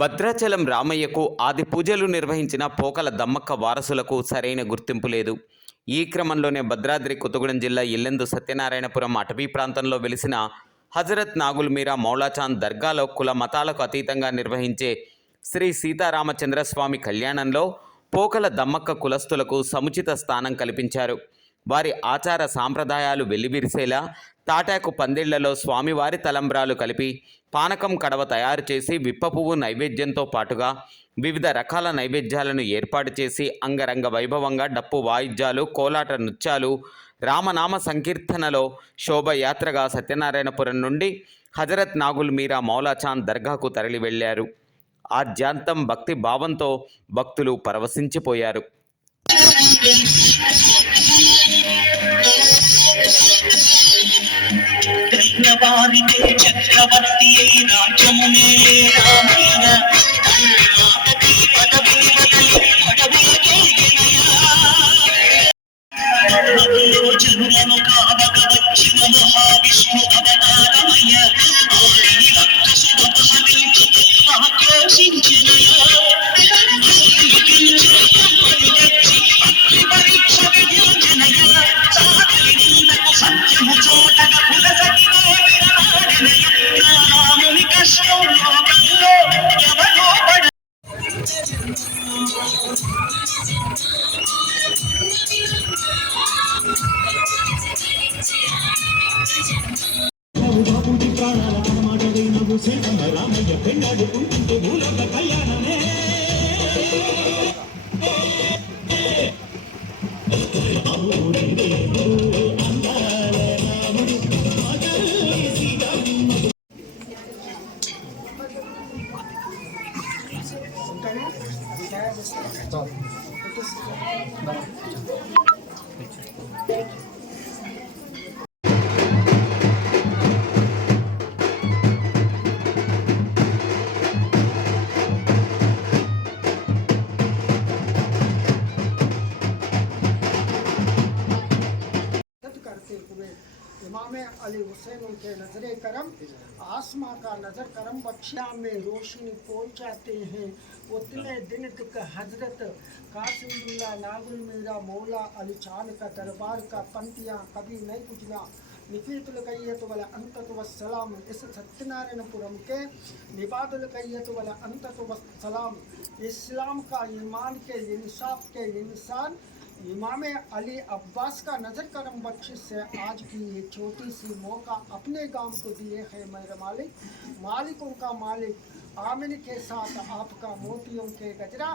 భద్రాచలం రామయ్యకు ఆది పూజలు నిర్వహించిన పోకల దమ్మక్క వారసులకు సరైన గుర్తింపు లేదు. ఈ క్రమంలోనే భద్రాద్రి కొత్తగూడెం జిల్లా ఇల్లెందు సత్యనారాయణపురం అటవీ ప్రాంతంలో వెలిసిన హజరత్ నాగుల్ మీరా మౌలాచాంద్ దర్గాలో కుల మతాలకు అతీతంగా నిర్వహించే శ్రీ సీతారామచంద్రస్వామి కళ్యాణంలో పోకల దమ్మక్క కులస్తులకు సముచిత స్థానం కల్పించారు. వారి ఆచార సాంప్రదాయాలు వెల్లివిరిసేలా తాటాకు పందిళ్లలో స్వామివారి తలంబ్రాలు కలిపి పానకం కడవ తయారు చేసి విప్ప పువ్వు నైవేద్యంతో పాటుగా వివిధ రకాల నైవేద్యాలను ఏర్పాటు చేసి అంగరంగ వైభవంగా డప్పు వాయిద్యాలు, కోలాట నృత్యాలు, రామనామ సంకీర్తనలో శోభయాత్రగా సత్యనారాయణపురం నుండి హజరత్ నాగుల్ మీరా మౌలాచాంద్ దర్గాకు తరలి వెళ్లారు. ఆద్యాంతం భక్తి భావంతో భక్తులు పరవశించిపోయారు. చక్రవర్తి రాజ్యమునే రామయ్య జనులను కావక వచ్చిన మహావిష్ణు అవతారమయ్య సత్యము చోటగా పులసటి రాముని కష్టం లోకంలో ఎవరో పడ రామయ్య పెళ్ళాడుకుంటుంటే భూలోక కళ్యాణమే इमाम अली हुसैन उनके नजर करम आसमां का नजर करम बख्शिया में रोशनी पहुंचाते हैं। उतने दिन तक हजरत कासिमुल्लाह नागुल मीरा मौला अली चांद का दरबार का पंक्तियाँ कभी नहीं बुझना। निफीतुल कैयत वाला अंतत वस्सलाम इस सत्यनारायणपुरम के निबादुल कैयत वाला अंतत वस्सलाम इस्लाम का ईमान के इंसाफ के इंसान इमाम अली अब्बास का नज़र करम बख्शिश से आज की ये छोटी सी मौका अपने गांव को दिए है मेरे मालिक। मालिकों का मालिक आमिन के साथ आपका मोतियों के गजरा